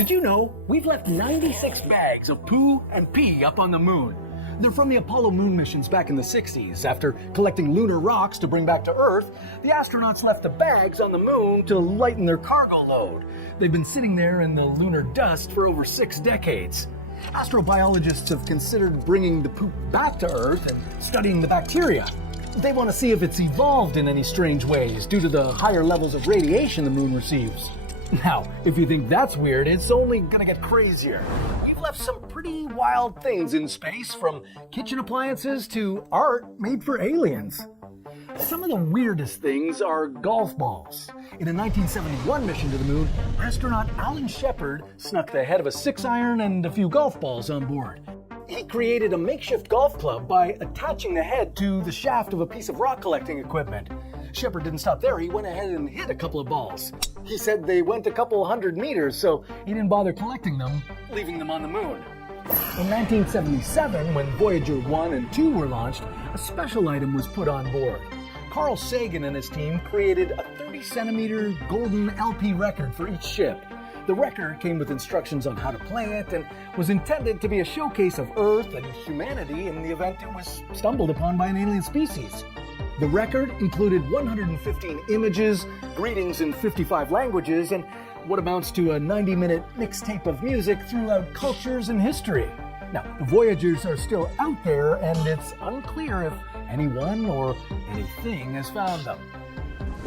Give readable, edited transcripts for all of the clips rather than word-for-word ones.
Did you know we've left 96 bags of poo and pee up on the moon? They're from the Apollo moon missions back in the 60s. After collecting lunar rocks to bring back to Earth, the astronauts left the bags on the moon to lighten their cargo load. They've been sitting there in the lunar dust for over 6 decades. Astrobiologists have considered bringing the poop back to Earth and studying the bacteria. They want to see if it's evolved in any strange ways due to the higher levels of radiation the moon receives. Now, if you think that's weird, it's only gonna get crazier. We've left some pretty wild things in space, from kitchen appliances to art made for aliens. Some of the weirdest things are golf balls. In a 1971 mission to the moon, astronaut Alan Shepard snuck the head of a 6-iron and a few golf balls on board. He created a makeshift golf club by attaching the head to the shaft of a piece of rock collecting equipment. Shepard didn't stop there. He went ahead and hit a couple of balls. He said they went a couple 100 meters, so he didn't bother collecting them, leaving them on the moon. In 1977, when Voyager 1 and 2 were launched, a special item was put on board. Carl Sagan and his team created a 30-centimeter golden LP record for each ship. The record came with instructions on how to play it and was intended to be a showcase of Earth and humanity in the event it was stumbled upon by an alien species. The record included 115 images, greetings in 55 languages, and what amounts to a 90-minute mixtape of music throughout cultures and history. Now, the Voyagers are still out there, and it's unclear if anyone or anything has found them.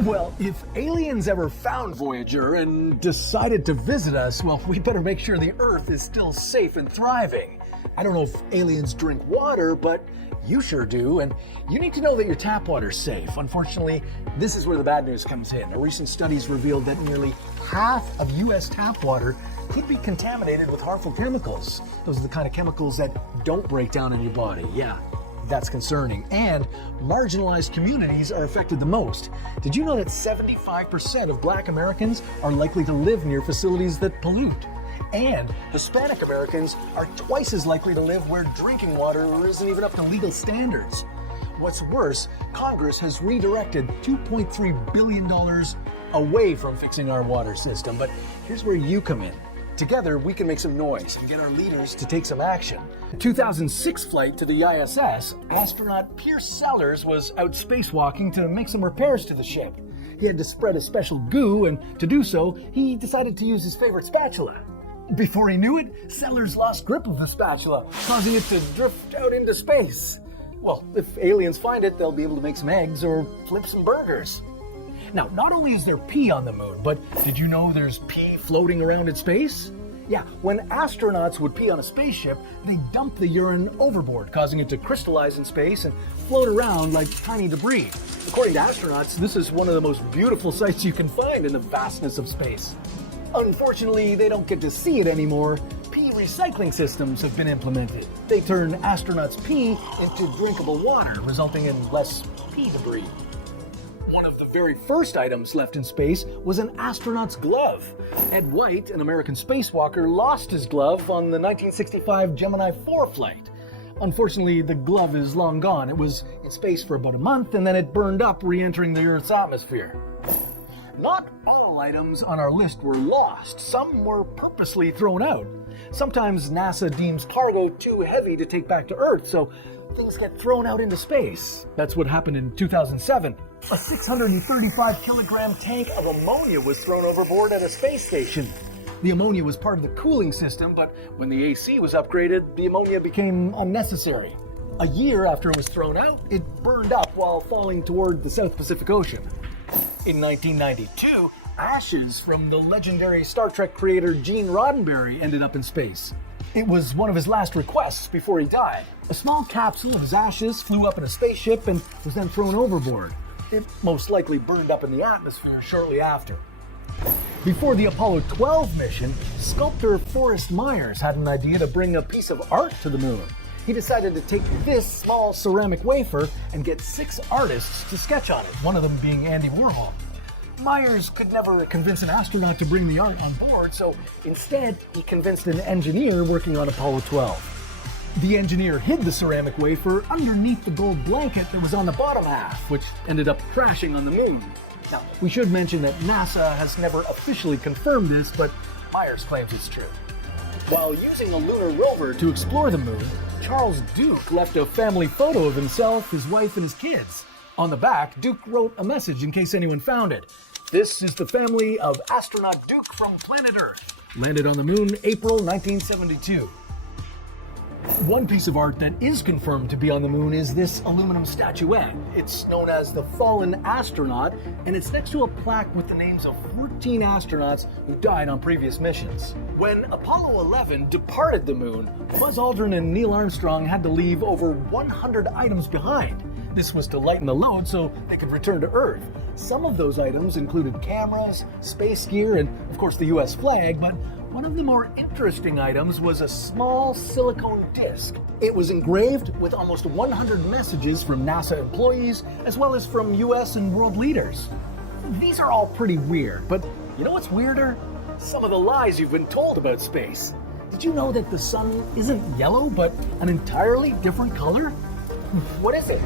Well, if aliens ever found Voyager and decided to visit us, well, we better make sure the Earth is still safe and thriving. I don't know if aliens drink water, but you sure do, and you need to know that your tap water's safe. Unfortunately, this is where the bad news comes in. A recent studies revealed that nearly half of U.S. tap water could be contaminated with harmful chemicals. Those are the kind of chemicals that don't break down in your body. Yeah, that's concerning. And marginalized communities are affected the most. Did you know that 75% of Black Americans are likely to live near facilities that pollute? And Hispanic Americans are twice as likely to live where drinking water isn't even up to legal standards. What's worse, Congress has redirected $2.3 billion away from fixing our water system. But here's where you come in. Together, we can make some noise and get our leaders to take some action. The 2006 flight to the ISS, astronaut Pierce Sellers was out spacewalking to make some repairs to the ship. He had to spread a special goo, and to do so, he decided to use his favorite spatula. Before he knew it, Sellers lost grip of the spatula, causing it to drift out into space. Well, if aliens find it, they'll be able to make some eggs or flip some burgers. Now, not only is there pee on the moon, but did you know there's pee floating around in space? Yeah, when astronauts would pee on a spaceship, they dump the urine overboard, causing it to crystallize in space and float around like tiny debris. According to astronauts, this is one of the most beautiful sights you can find in the vastness of space. Unfortunately, they don't get to see it anymore. Pee recycling systems have been implemented. They turn astronauts' pee into drinkable water, resulting in less pee debris. One of the very first items left in space was an astronaut's glove. Ed White, an American spacewalker, lost his glove on the 1965 Gemini 4 flight. Unfortunately, the glove is long gone. It was in space for about a month, and then it burned up, re-entering the Earth's atmosphere. Not all items on our list were lost. Some were purposely thrown out. Sometimes NASA deems cargo too heavy to take back to Earth, so things get thrown out into space. That's what happened in 2007. A 635-kilogram tank of ammonia was thrown overboard at a space station. The ammonia was part of the cooling system, but when the AC was upgraded, the ammonia became unnecessary. A year after it was thrown out, it burned up while falling toward the South Pacific Ocean. In 1992, ashes from the legendary Star Trek creator Gene Roddenberry ended up in space. It was one of his last requests before he died. A small capsule of his ashes flew up in a spaceship and was then thrown overboard. It most likely burned up in the atmosphere shortly after. Before the Apollo 12 mission, sculptor Forrest Myers had an idea to bring a piece of art to the moon. He decided to take this small ceramic wafer and get 6 artists to sketch on it, one of them being Andy Warhol. Myers could never convince an astronaut to bring the art on board, so instead he convinced an engineer working on Apollo 12. The engineer hid the ceramic wafer underneath the gold blanket that was on the bottom half, which ended up crashing on the moon. Now, we should mention that NASA has never officially confirmed this, but Myers claims it's true. While using a lunar rover to explore the moon, Charles Duke left a family photo of himself, his wife, and his kids. On the back, Duke wrote a message in case anyone found it. This is the family of astronaut Duke from planet Earth. Landed on the moon April 1972. One piece of art that is confirmed to be on the moon is this aluminum statuette. It's known as the Fallen Astronaut, and it's next to a plaque with the names of 14 astronauts who died on previous missions. When Apollo 11 departed the moon, Buzz Aldrin and Neil Armstrong had to leave over 100 items behind. This was to lighten the load so they could return to Earth. Some of those items included cameras, space gear, and of course the US flag, but one of the more interesting items was a small silicone disc. It was engraved with almost 100 messages from NASA employees, as well as from US and world leaders. These are all pretty weird, but you know what's weirder? Some of the lies you've been told about space. Did you know that the sun isn't yellow, but an entirely different color? What is it?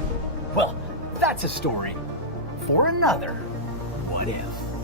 Well, that's a story for another What If.